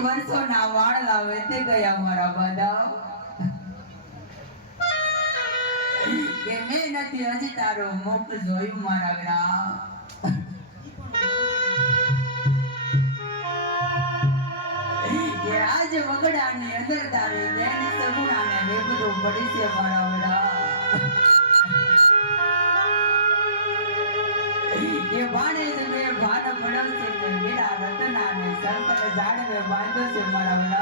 વીસ વાળ લાવે તે ગયા મારા બધા કે મેં નથી હજી તારો મુખ જોયું મારા વેડા કે વગડાની અંદર તારી બેન સગુણાને વેગડો પડી છે મારા વડા એ ભાણે ભાન પડવશે ને મીરા રતના ને સંતને જાડવે બાંધ્યો છે મારા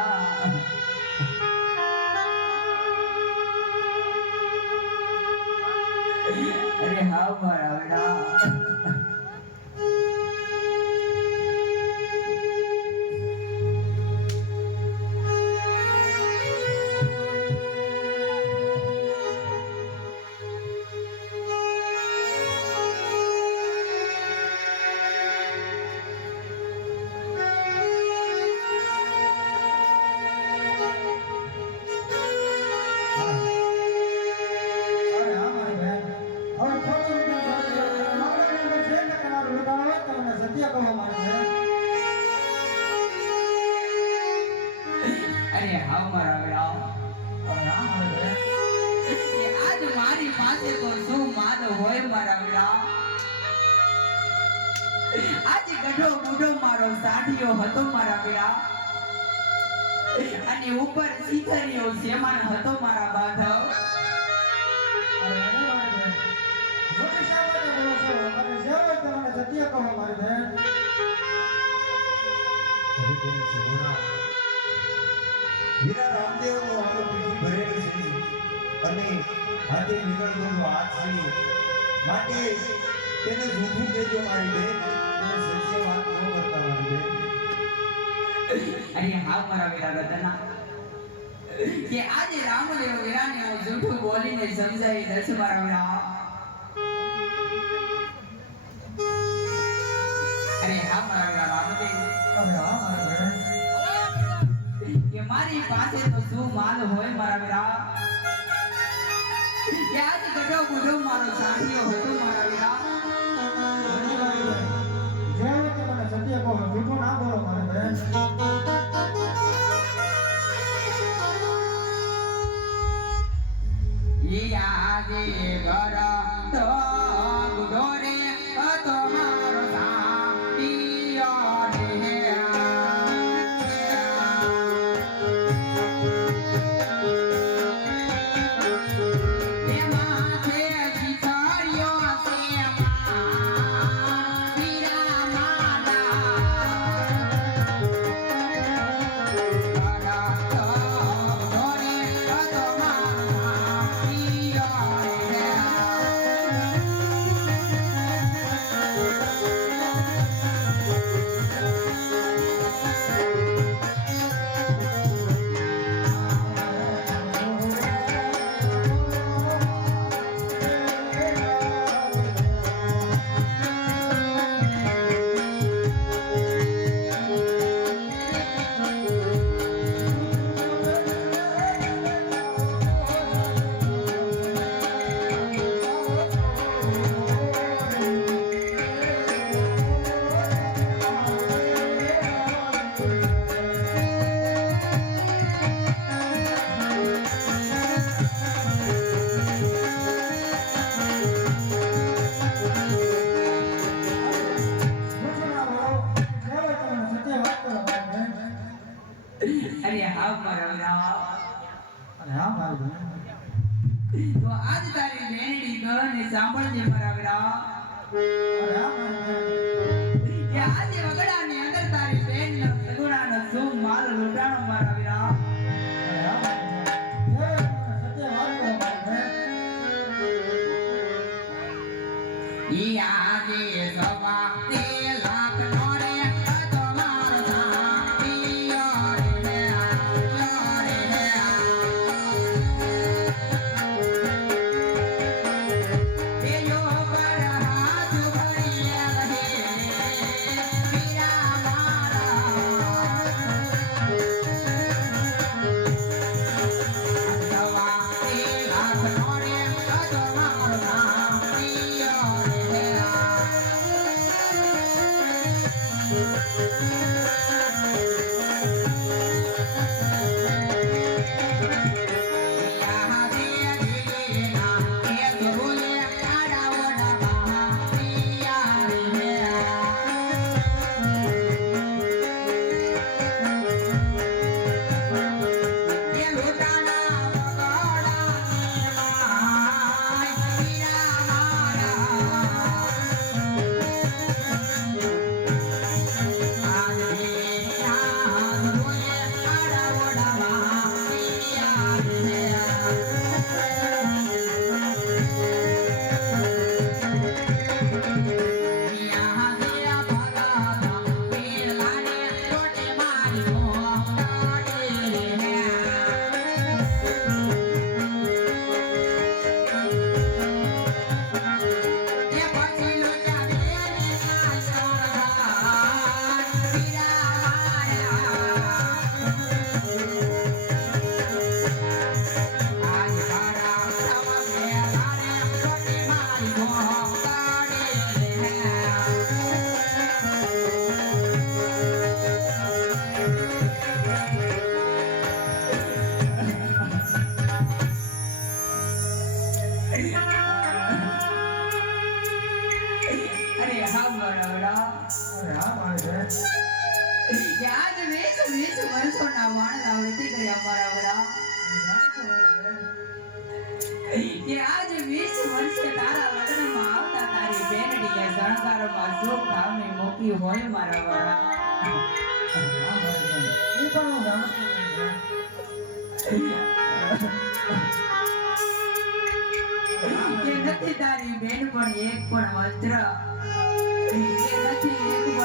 અરે હા મારા બહેન. અને હાથે છે માટે તેને જૂઠું કહેજો મારી બેન તેને સત્ય વાત ન મારી આજે રામદેવ વીરાને હું જૂઠું બોલીને સમજાવી દઈશ મારા મારી પાસે તો શું માલ હોય મારા વેરા કે આજ ગઢો બુઢો મારો સાથીઓ હતો મારા વેરા નહીં મારી બહેન. જે હોય તે મને સત્ય કહો જૂઠું ના બોલો મારી બહેન. ઈ આજે ઘર બહેન. શણગારમાં શુભ ધામે મોટી હોય મારા કે નથી તારી બેન પણ એક પણ વસ્ત્ર. નથી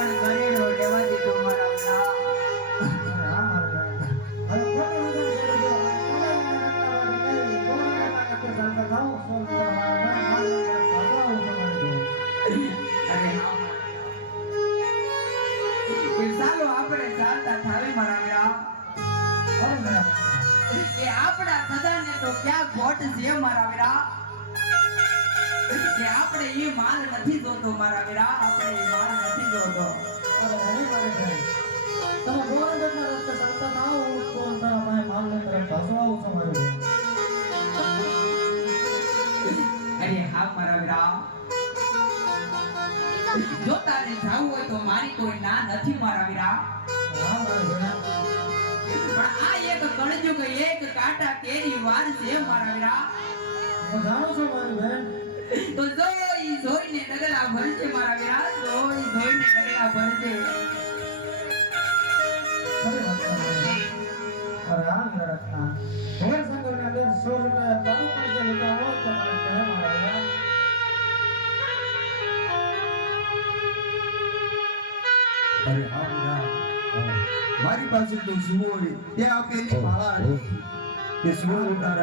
મારા વડા અરે કે આપણા ખજાને તો ક્યાં ખોટ છે મારા વીરા? કે આપણે એ માલ નથી જોતો મારા વીરા આપણે એ માલ નથી જોતો. અરે હરી મારી બેન તમે ગોરંગના રસ્તે ચાલતા ના આવો તો તારા માલ લઈને તરત પાછો આવું છો મારી અરે હા મારા વીરા. જો તારે જાવું હોય તો મારી કોઈ ના નથી મારા વીરા. પણ આ એક કળજુગ એક કાંટા કેરી વાર છે, મારા વીરા. જાણો છો મારી બેન.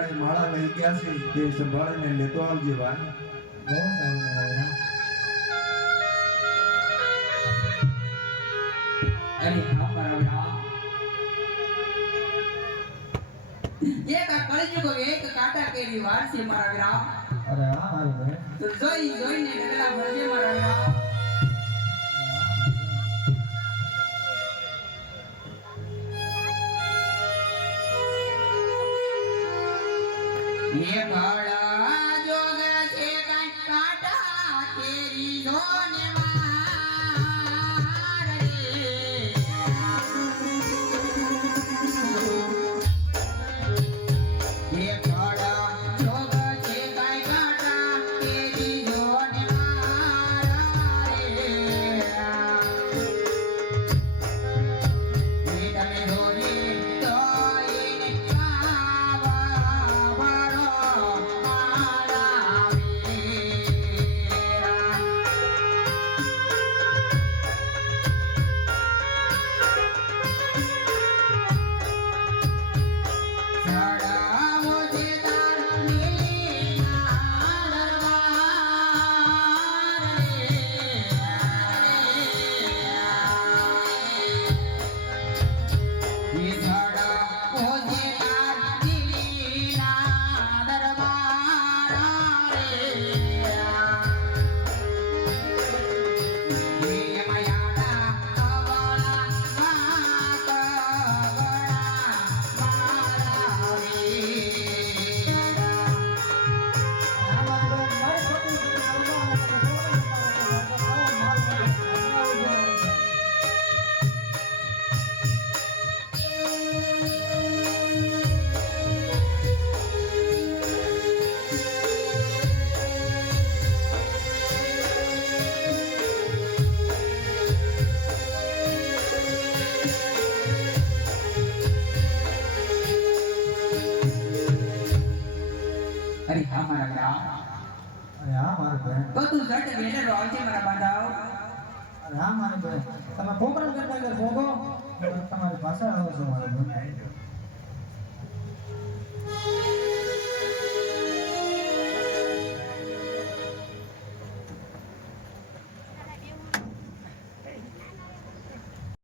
સુવર ઉતારાએ માળા લઈ ગયા છે તે સંભાળીને લેતો આવજે ભાઈ. બહુ સારું મારા બેન. અરે હા મારા વીરા એક આ કળજુગ એક કાંટા કેરી વાર છે મારા વીરા અરે હા મારી બેન. તો જોઈ જોઈને ડગલા ભરજે મારા વીરા